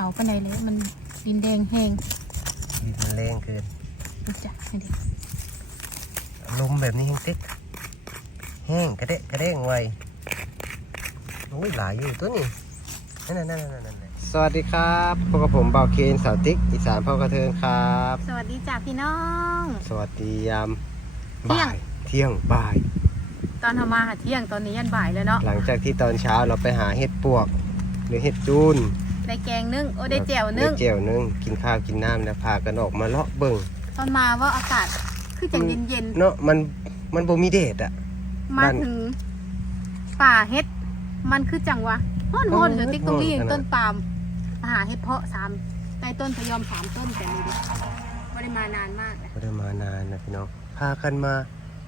ขาวปานใดเลยมันดินแดงแห้งดินมันแรงเกินดูจ้ะนี่ดิลมแบบนี้แห้งติ๊กแห้งกระเดะกระเด้งไวโอ้ยหลายอยู่ตัวนี้นั่นนั่นนั่นนั่นนั่นสวัสดีครับพบกับผมเบาเคนสาวติ๊กอีสานพ่อกระเทิงครับ สวัสดีจ้ะพี่น้อง สวัสดียามเที่ยงบ่ายเที่ยงบ่าย ตอนทำมาหาเที่ยงตอนนี้ยันบ่ายแล้วเนาะหลังจากที่ตอนเช้าเราไปหาเห็ดปวก หรือเห็ดจูน ได้แกงนึ่งโอ้ได้แจ่วนึ่งได้แจ่วนึ่งกินข้าวกินน้ำแล้วพากันออกมาเลาะเบิ่งตอนมาว่าอากาศคือจังเย็นเนาะมันมันบ่มีเดดอะๆมาบ้านถึงป่าเฮ็ด มันคือจังวะฮ้อนโอ้ฮ้ยอนเหลือติ๊กตรงนี้ฮ้อนขนาดต้นปาล์มหาเฮ็ดเพาะสามใต้ต้นพะยอมสามต้นแต่นี่ดิไม่ได้มานานมากนะไม่ได้มานานนะพี่น้องพากันมา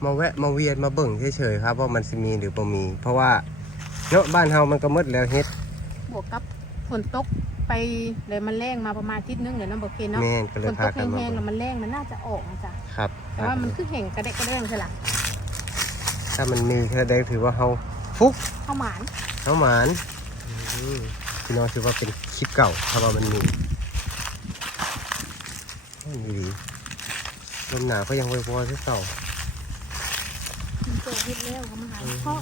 มาแวะมาเวียนมาเบิ่งเฉยๆครับว่ามันสิมีหรือบ่มี เพราะว่าเนาะบ้านเฮามันก็หมดแล้วเฮ็ด บวกกับ ฝนตกไปเลยมันแรงมาประมาณอาทิศนึงเดี๋ยวน้ำบอกเคนเนาะแม่นก็เลฝยนตพากกันมาแห้งๆเบิ่แล้วงมันแรงมันน่าจะออกนะจ๊ะครับแต่ว่ามันคือแห้งกระเดะกระเด้งใช่หรอถ้ามันมีแสดงถือว่าเฮาฟุกข้าวหมานเฮาหมานอืมพี่น้องถือว่าเป็นคลิปเก่าถ้าว่ามันมีไม่มีดีลมหนาวก็ยังวอยๆที่เก่า มันเจอเฮ็ดแล้วเขามาหาเพาะ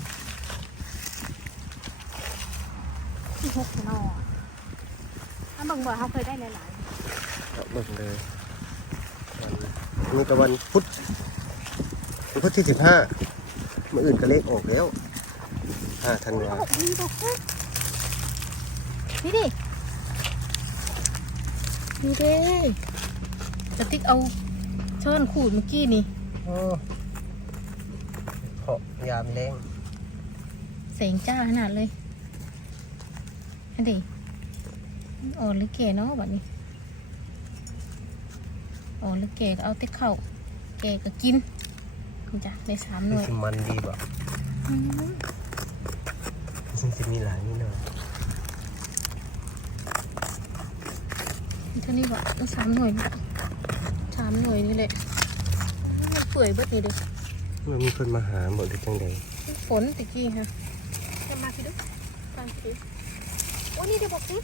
ที่หกนอ ถ้าบางบ่อเขาเคยได้หลายก็เบิ่งเลยวันนี้ก็วันพุธวันพุธที่สิบห้ามื่ออื่นก็เลขออกแล้วห้าธันๆวาเอาดีบอกเฮ้ยนี่ดินี่เด้จะติ๊กเอาช้อนขูดเมื่อกี้นี่โอ้เพาะยามแรงแสงจ้าขนาดเลยอันดิ อ่อนหรือแก่เนาะแบบนี้อ่อนหรือแก่ก็เอาแต่เข้าแก่ก็กินนี่จ้ะในสามหนี่น่วยคือมันดีบ่อืมซึ่งจะมีหลายนิดหน่อยเท่านี้บ่ในสามหน่วยนี่สามหน่วยนี่แหละมันเปื่อยเบิดนี่เด้มันมีคนมาหาหมดหรือจังใดฝนตะกี้ฮะจะมาพี่ดูฟังพี่ดูโอ้นี่เดี๋ยวบอกสิ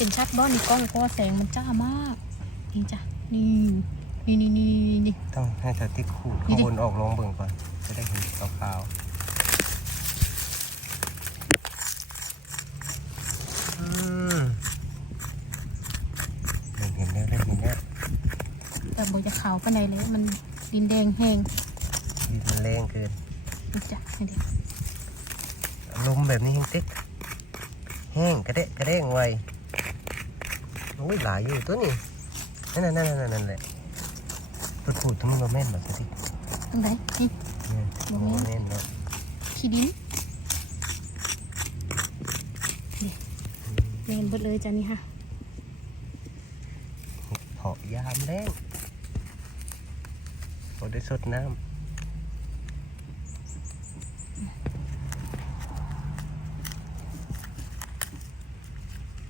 เป็นชัดบ้อนกล้องเพราะว่าแสงมันจ้ามาก นี่จ้ะ นี่ นี่นี่นี่นี่ ต้องให้สติ๊กขูดนี่ข้างดิบนออกลองเบิ่งก่อน จะได้เห็นขาวๆอืมเริ่มเห็นแล้วเริ่มเห็นแล้วแต่บจะขาวปานใดเลย มันดินแดงแห้งดินมันแรงเกิน นี่จ้ะนี่ดิลมแบบนี้แห้งติ๊กแห้งกระเดะกระเด้งไว โอ้ยหลายอยู่ตัวนี้นั่นนั่นนั่นนั่นนั่นแหละพูดพูดทั้งมันแม่นแบบสติ๊กตรงไหนนี่เนี่ยบ่โอ้แม่นแม่นเนาะขี้ดินนี่เล่นเบิดเลยจ้ะนี่ค่ะเพาะยามแรงพอได้สดน้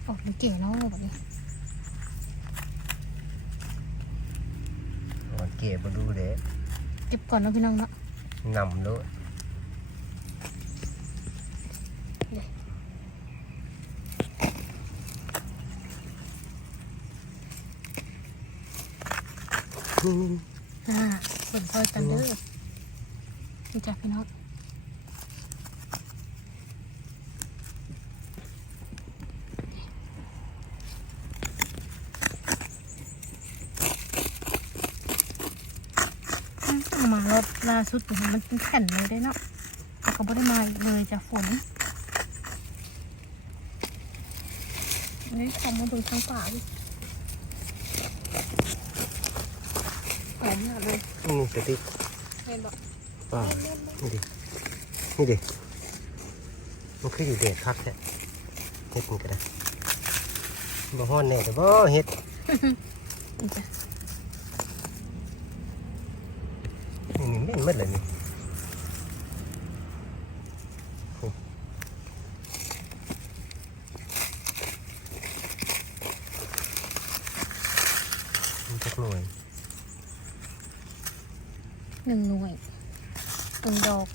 ออกแล้วเก๋เนาะแบบนี้ำอ่อน เก็บมาดูเด้เก็บก่อนเนาะพี่น้องเนาะนำด้วยนี่อ่าเปิดซอยกันเด้อนี่จ้ะพี่น้องอื มเอามารอบล่าสุดนี่มันเป็นแผ่นเลยได้เนาะแต่ก็ไม่ได้มาอีกเลยจากฝนอันนี่ทำมาดูทางป่าดิหอมมากเลยนี่สติ๊กเห็นบอกป่านี่ดินี่ดิมันคืออยู่เด็ดคักแท้เฮ็ดมันก็ได้บ่ฮ้อนแน่แต่บ่เฮ็ด นี่จ้ะนี่นี่เม่นหมดเลยนี่โอ้มันจักหน่วยหนึ่งหน่วยตรงดอก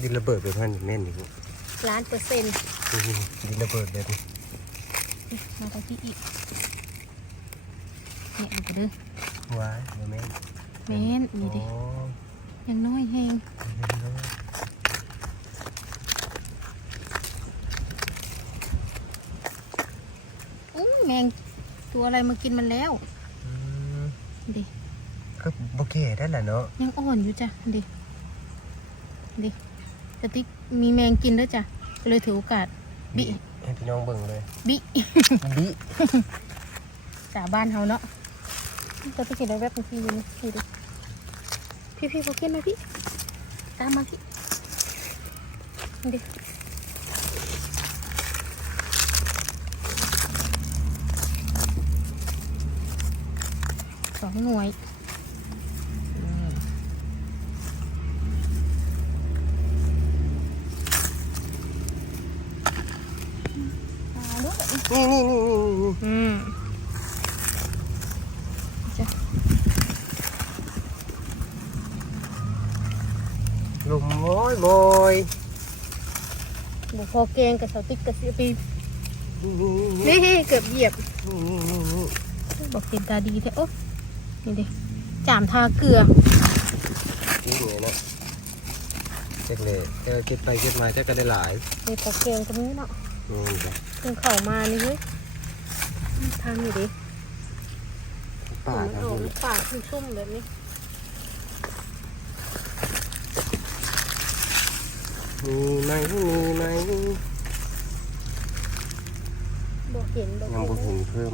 ดินระเบิดไปพันแม่นอยู่ล้านเปอร์เซ็นต์ดินระเบิดแบบนี้มาทางที่อีกเนี่ยมันก็เด้อว้ายบ่แม่นแม่นนี่เด้โอ้ ยังน้อยแฮงอู้แมงตัวอะไรมากินมันแล้วอืมดิก็บ่แก่ได้แหละเนาะยังอ่อนอยู่จ้ะดิดิกระติกมีแมงกินด้วยจ้ะก็เลยถือโอกาสบิให้พี่น้องเบิ่งเลย บิบิสาบ้านเฮาเนาะกระติกเห็นอะไรแวบบางทีอยู่นี่พี่ดิ พี่พี่พอกินไหมพี่ ตามมาพี่ดิสองหน่วยนี่มาลูกนี่นี่นี่นี่นี่อืมจ้ะ ลมโอยโบยบุพอเกงกับสาวติ๊กกับเสียปีนี่นี่นี่เกือบเหยียบนี่นี่นี่บอกตินตาดีแท้โอ้นี่ดิจามทาเกลือนี่ไงเนาะเจ๊กเลยเจอเก็บไปเก็บมาเจ๊ก็ได้หลายนี่พอเกงก็มีเนาะนี่จ้ะเพิ่งเข้ามานี่เฮ้ยทำอยู่ดิป่ามันทางออกนี้ป่าชุ่มๆแบบนี้ มีไหมมีไหมบอกเห็นบอกยังบ่เห็เห็นนเพิ่ม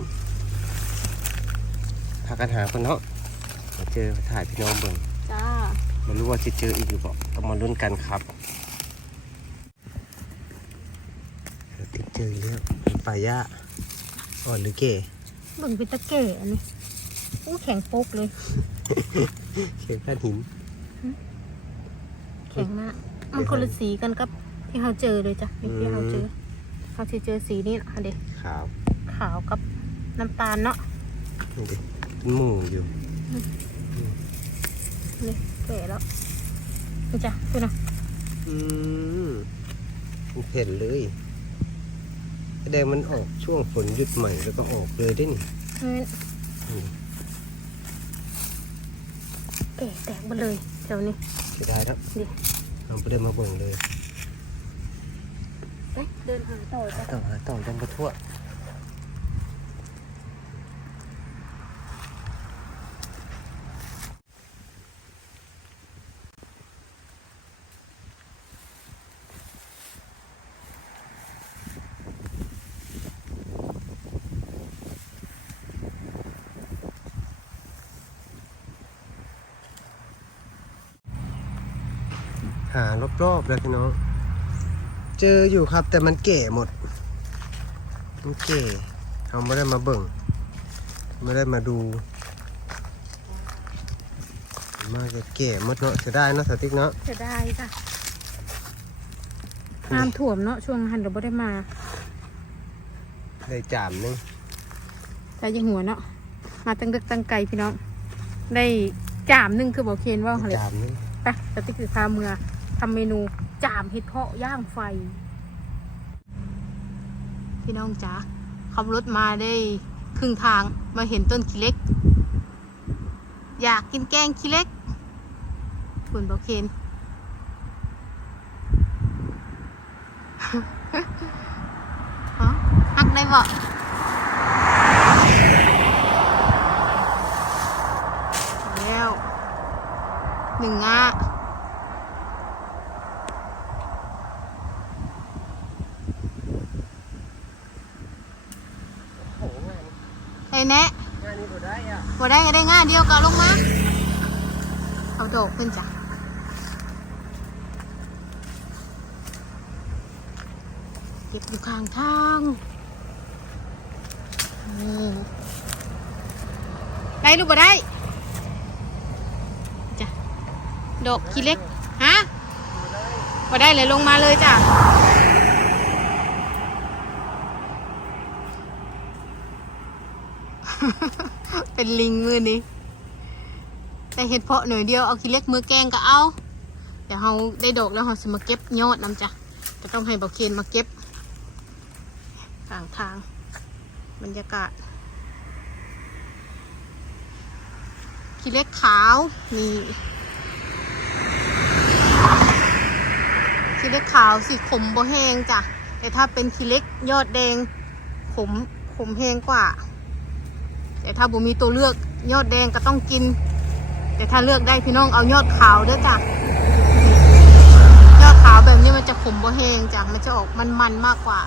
พากันหาคนเนาะมาเจอถ่ายพี่น้องเบิ่งจ้าไม่รู้ว่าจะเจออีกหรือเปล่าต้องมาลุ้นกันครับเดี๋ยวติดเจออีกเรื่องปลาย่าอ่อนหรือเก๋เบิ่งเป็นตะเก่อันนี้อู้แข็งโป๊กเลย เข็มก้านหินแข็งมาก มันคนละสีกันกับที่เราเจอเลยจ้ะนี่ที่เราเจอเราจะเจอสีนี่นะเด็ขาวขาวกับน้ำตาลเนาะนี่ดิเป็นหมูอยู่นี่แก่แล้วนี่จ้ะคุณนะอืมมันเห็นเลยแสดงมันออกช่วงฝนหยุดใหม่แล้วก็ออกเลยได้นี่เฮ้ยอืมแก่แตกหมดเลยแถวนี้เสียดายแล้วดิ เราไปเดินมาเบิ่งเลยเอ๊ะเดินหาต่อจ้ะต่อหาต่อจังกระทั่วารอบๆแล้วพี่น้อง เจออยู่ครับแต่มันเก๋หมด มันเก๋เขาไม่ได้มาเบิ่ง ไม่ได้มาดู มาจะเก๋หมดเนาะจะได้เนาะสติ๊กเนาะจะได้จ้ะน้ำถ่วมเนาะช่วงหันเราไม่ได้มาได้จามหนึงแต่ยังหัวเนาะมาตั้งดึกตั้งไกลพี่น้อง ได้จามหนึงคือบอกเคนว่าอะไรจามหนึงไปสติ๊กคือพาเมือ ทำเมนูจามเห็ดเพาะย่างไฟ พี่น้องจ๋าขับรถมาได้ครึ่งทางมาเห็นต้นขี้เล็ก อยากกินแกงขี้เล็กคุณบอกเคนฮะหักได้บ่แล้วหนึ่งอะ โอ้โหงาน ไอ้ แนะงานนี้บ่ได้อะบ่ได้ก็ได้ง่ายเดียวก็ลงมาเอาโดกขึ้นจ้ะเก็บอยู่ข้างทางนี่ได้หรือบ่ได้จ้ะดกขี้เล็กฮะบ่ได้เลยลงมาเลยจ้ะ เป็นลิงมือนี้แต่เห็ดเพาะหน่อยเดียวเอาขี้เล็กมือแกงก็เอา เดี๋ยวเราได้ดอกแล้วเราจะมาเก็บยอดน้ำจ้ะจะต้องให้บอกเคนมาเก็บทางทาง บรรยากาศขี้เล็กขาวนี่ขี้เล็กขาวสีขมบ่แห้งจ้ะแต่ถ้าเป็นขี้เล็กยอดแดงขมขมแห้งกว่า แต่ถ้าบุมีตัวเลือกยอดแดงก็ต้องกิน แต่ถ้าเลือกได้พี่น้องเอายอดขาวเด้อจ้ะยอดขาวแบบนี้มันจะขมบ่แห้งจ้ะมันจะออกมันๆมากกว่า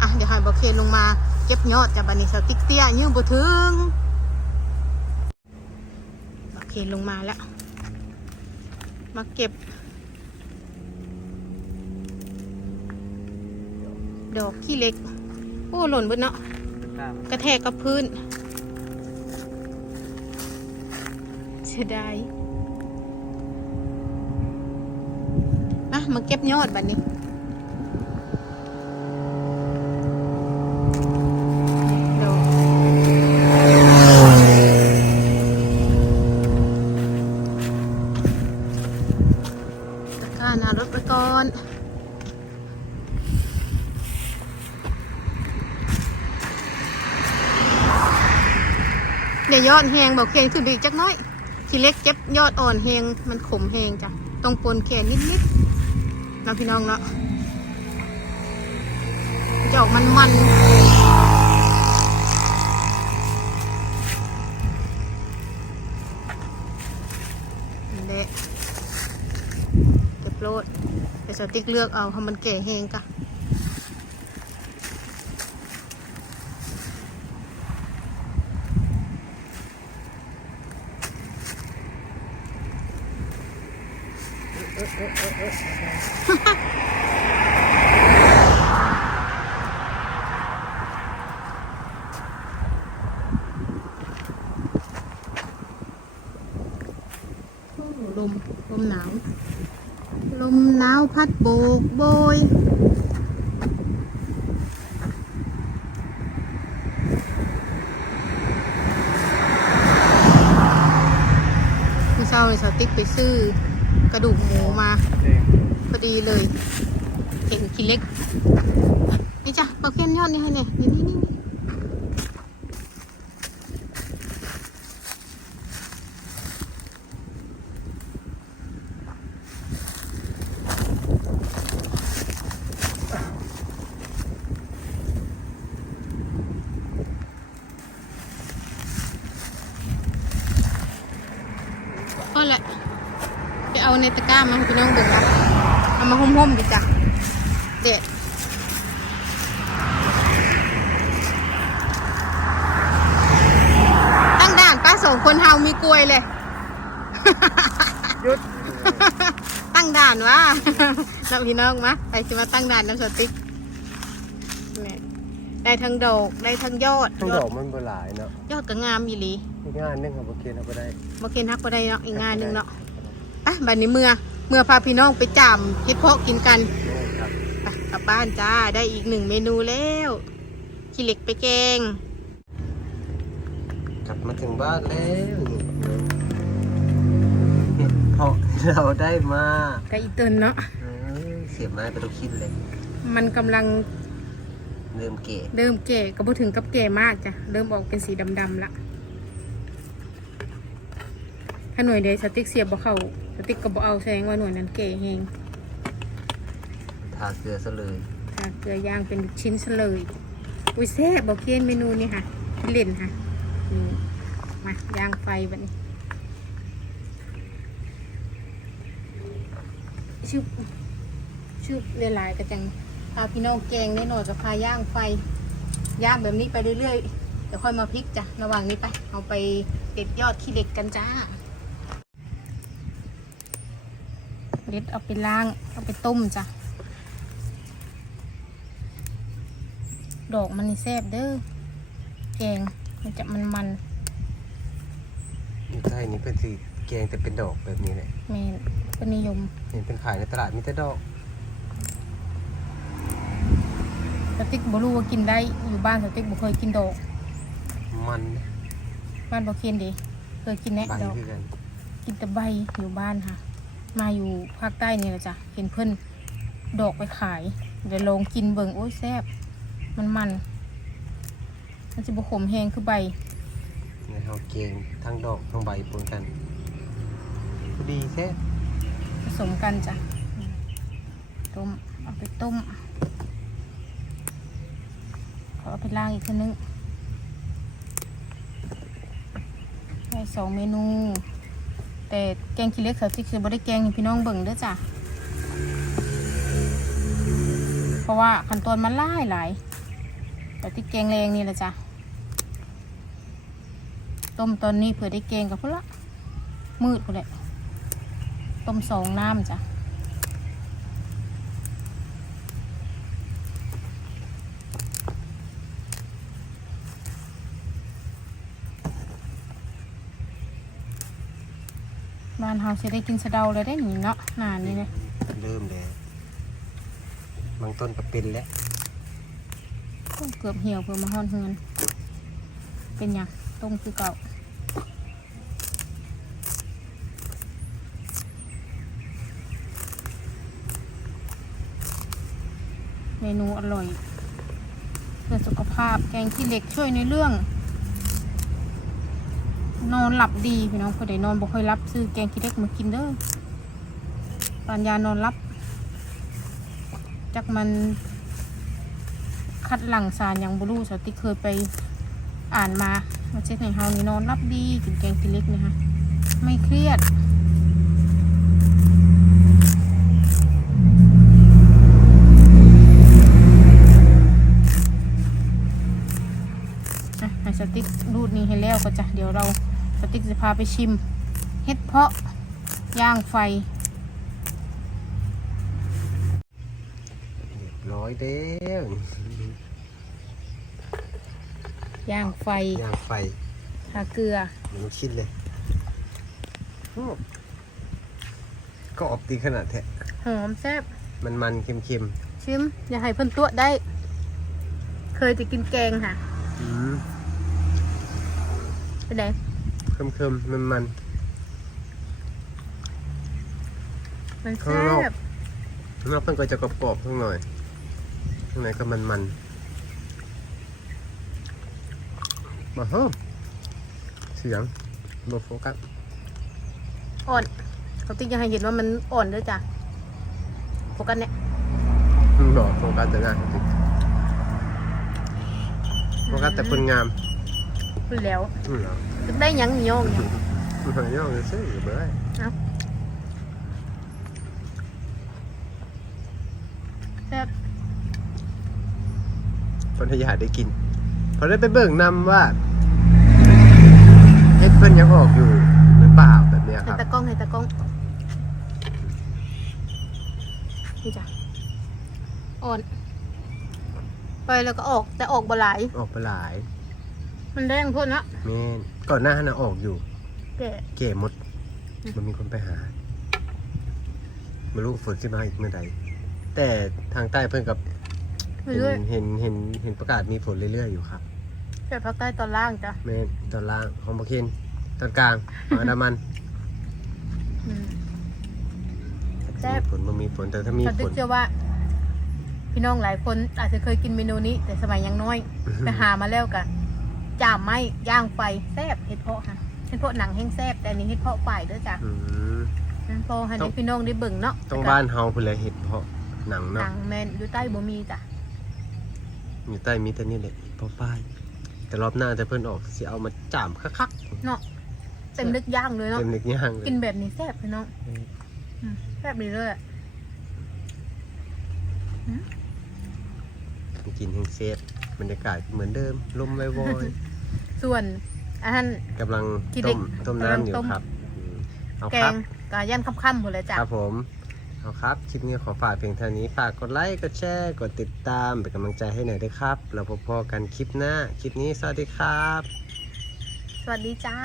อะเดี๋ยวให้บอเคนลงมาเก็บยอดจ้ะบันนี้สติ๊กเตี้ยยืมบ่ถึงบอเคนลงมาแล้ว มาเก็บ ดอกขี้เล็ก โอ้หล่นเบิดเนาะกระแทกกับพื้น เสียดายมามาเก็บยอดบัดนี้ดอกตะกร้าหน้ารถไปก่อนเดี๋ยวยอดแหงบอกเคนขึ้นไปอีกจักหน้อย ทีเล็กเจ็บยอดอ่อนแหงมันขมแหงจ้ะตรงปนแขนนิดๆนะพี่น้องเนาะจะออกมันมันๆนี่แหละเก็บโลดเดี๋ยวสติ๊กเลือกเอาให้มันแก่แหงกะ โอ้ลมลมหนาว ลมหนาวพัดโบกโบยพี่เช้าเลยสติ๊กไปซื้อกระดูกหมูมา พอดีเลยเห็นกินเล็ก นี่จ้ะปลาเค็นยอดนี่ให้เนี่ยนี่นี่นี่ก็แหละ ไป เอาในตะกร้ามาให้พี่น้องเบิ่งนะเอามาห่มๆดิจ้ะเด็ดตั้งด่านป้าสองคนเฮามีกลวยเลยหยุดตั้งด่านวะน้ำพี่น้องมะไปจะมาตั้งด่านน้ำสติ๊กนี่ได้ทั้งดอกได้ทั้งยอดทั้งยดออดกมันบ่หลายเนาะยอดก็งามอีหลีอีกงานหนึงครับบ่เคนเอาไปได้มาเคนทักก็ได้เนาะอีกงานหนึ่งเนาะ ไปบัดนี้เมื่อเมื่อพาพี่น้องไปจามเฮ็ดเพาะกินกันโอ้ครับไปกลับบ้านจ้าได้อีกหนึ่งเมนูแล้วขี้เหล็กไปแกง กลับมาถึงบ้านแล้วนี่เห็ดเพาะเราได้มาไก่อีเตินเนาะเออเสียบไม้ไปทุกชิ้นเลย มันกำลังเริ่มเกะเริ่มแก่ก็บ่ถึงกับแก่มากจ้ะเริ่มออกเป็นสีดำๆละถ้าหน่วยใดสติ๊กเสียบบ่เข้า สติ๊กก็บ่เอาแสดงว่าหน่วยนั้นแก่แฮงทาเกลือซะเลยค่ะเกลือย่างเป็นชิ้นซะเลยอุ้ยแซ่บบ่เคียนเมนูนี่ค่ะที่เล่นค่ะนี่มาย่างไฟบัดนี้ชุบชุบหลายๆก็จังพาพี่น้องแกงนิดหน่อยกับพาย่างไฟย่างแบบนี้ไปเรื่อยๆเดี๋ยวค่อยมาพลิกจ้ะระหว่างนี้ไป เอาไปเด็ดยอดขี้เหล็กกันจ้า เด็ดเอาไปล้าง เอาไปต้มจ้ะ ดอกมันนี่แซ่บเด้อแกงมันจะมันมันอยู่ใต้นี้เป็นสีแกงแต่เป็นดอกแบบนี้เลยๆแม่นก็นิยม เห็นเป็นขายในตลาดมีแต่ดอกสติ๊กบ่รู้ว่ากินได้อยู่บ้านสติ๊กบ่เคยกินดอก มันนะบ้านบ่เคียนเดีเคยกินแน่ใบดอกคือกันกินแต่ใบอยู่บ้านค่ะ มาอยู่ภาคใต้นี่แหละจ้ะเห็นเพิ่นดอกไปขาย เดี๋ยวลองกินเบิ่งโอ้ยแซ่บมันมันมันจะบขมแหงคือใบในเฮาเกงทั้งดอกทั้งใบปนกันพอดีแค่ผสมกันจ้ะต้มเอาไปต้มเขาเอาไปล้างอีกทีนึงได้สองเมนู แต่แกงขี้เล็กเขาที่คือบ่ได้แกงพี่น้องเบิ่งเด้อจ้ะเพราะว่าขั้นตอนมันล่ายหลายแต่ที่แกงแรงนี่แหละจ้ะต้มตอนนี้เผื่อได้แกงกับพุ่นละมืดพุ่นแหละต้มสองน้ำจ้ะ เฮาสิได้กินสะเดาเลยได้หนิเนาะนานนี้เลยเริ่มแล้วบางต้นก็เป็นแล้วเกือบเหี่ยวเพื่อมาห่อนเฮือนเป็นหยังต้มคือเก่าเมนูอร่อยเพื่อสุขภาพแกงขี้เหล็กช่วยในเรื่อง นอนหลับดีพี่น้องผู้ใดนอนบ่ค่อยรับซื้อแกงขี้เล็กมากินเด้อปานยานอนรับ จักมัน คัดหลังสารอย่างบรูสติเคยไปอ่านมาว่าเช็คในเฮานี่นอนรับดีกินแกงขี้เล็กนี่ฮะไม่เครียดอะให้สติ๊กรูดนี้ให้แล้วก็จะเดี๋ยวเรา ติ๊กจะพาไปชิม เห็ดเพาะย่างไฟ เรียบร้อยเด้อย่างไฟย่างไฟทาเกลือ เหมือนลูกชิ้นเลยโอ้ก็ออกดีขนาดแท้หอมแซ่บมันมันๆเค็มชิม อย่าให้เพิ่นตัวได้ เคยจะกินแกงค่ะๆอืมเป็นไง เค็มเค็มมันมันมันข้างแซ่นอกบๆข้างนอกเพิ่งก็จะกรอบๆข้างหน่อยข้างในก็มันมันๆมาเฮ้อเสียงโลโฟกัสอ่อนเขาติ๊กยังให้เห็นว่ามันอ่อนด้วยจ้ะโฟกัสเนี่ยหล่อโฟกัสจะได้ครับโฟกัสแต่คนงาม พูดแล้วอืมเหรอได้หยังเหนียวเนี่ยมันหายากเลยสิเบื่อแซ่บคนที่อยากได้กินพอได้ไปเบิ่งนำว่าเอ็กเพิ่นยังออกอยู่หรือเปล่าแบบเนี้ยคให้รับตะกล้องให้ตะกล้องนี่จ้ะอ่อน ไปแล้วก็ออกแต่ออกบ่หลายออกไปหลาย มันแดงพ่นนะแม่นก่อนหน้านั้นนะออกอยู่ แก่เก๋หมด มันมีคนไปหาไม่รู้ฝนสิมาอีกเมื่อใดแต่ทางใต้เพิ่นกับไปเรื่อยเห็นเห็นเห็นเห็นประกาศมีฝนเรื่อยๆอยู่ครับแต่ภาคใต้ตอนล่างจ้ะแม่นตอนล่างของบกเคนตอนกลางของอันดามันอืม แซ่บมีฝนมันมีฝนแต่ถ้ามีฉันฝนึกนเชื่อว่า พี่น้องหลายคนอาจจะเคยกินเมนูนี้ แต่สมัยยังน้อย ไปหามาแล้วกัน จ่ามไม้ย่างไฟแซ่บเห็ดเพาะค่ะเห็ดเพาะหนังแห้งแซ่บแต่อันนี้เห็ดเพาะฝ่ายเด้อจ้ะอืม นั่นพอให้ต้ในอง พี่น้องได้เบิ่งเนาะต้องบ้านเฮาเพื่อเลยเห็ดเพาะหนังหเนาะนังแมนอยู่ใต้บ่มีจ้ะอยู่ใต้มีแต่นี่แหละเพาะป้าย แต่รอบหน้าจะเพิ่นออกสิเอามาจ่ามคักเนาะเต็มนึกย่างเลยๆเนาะเต็มเล็กย่างเลยกินแบบนี้แซ่บพี่น้องอืมแซ่บดีเลยอะกินแห้งเซฟบรรยากาศเหมือนเดิมลมวอย ส่วนอันนั้นๆกำลังกินเด็ต้กมต้มกำลังน้ำอยู่ต้ม ครับอืมเอาแกครับ งกาย่านค่ำๆหมดเลยจ้ะ ครับผม เอาครับ คลิปนี้ขอฝากเพียงเท่านี้ ฝากกดไลค์ กดแชร์ กดติดตาม เป็นกำลังใจให้หน่อยด้วยครับ เราพบกันคลิปหน้า คลิปนี้สวัสดีครับ สวัสดีจ้า